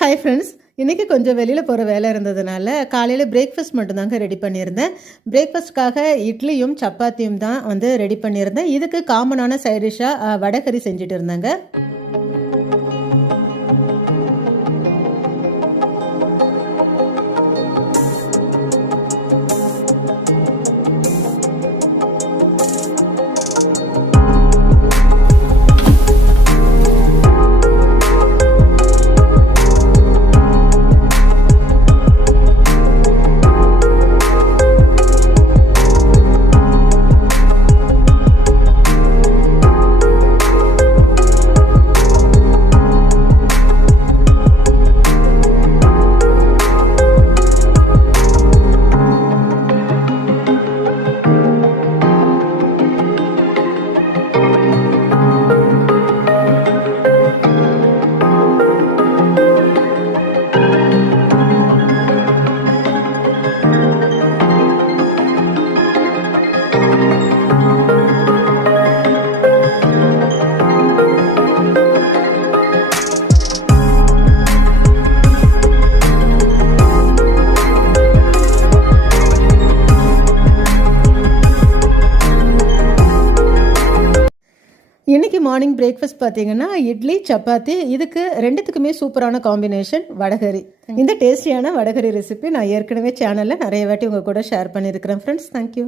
Hi friends, இன்றைக்கி கொஞ்சம் வெளியில் போகிற வேலை இருந்ததுனால காலையில் பிரேக்ஃபாஸ்ட் மட்டும்தாங்க ரெடி பண்ணியிருந்தேன். பிரேக்ஃபாஸ்ட்காக இட்லியும் சப்பாத்தியும் தான் ரெடி பண்ணியிருந்தேன். இதுக்கு காமனான சைட் டிஷ்ஷாக வடைக்கறி செஞ்சுட்டு இருந்தேங்க. இன்றைக்கி மார்னிங் பிரேக்ஃபாஸ்ட் பார்த்தீங்கன்னா இட்லி சப்பாத்தி. இதுக்கு ரெண்டுத்துக்குமே சூப்பரான காம்பினேஷன் வடைகறி. இந்த டேஸ்டியான வடைகறி ரெசிபி நான் ஏற்கனவே சேனலில் நிறைய வாட்டி உங்கள் கூட ஷேர் பண்ணியிருக்கிறேன் ஃப்ரெண்ட்ஸ். தேங்க்யூ.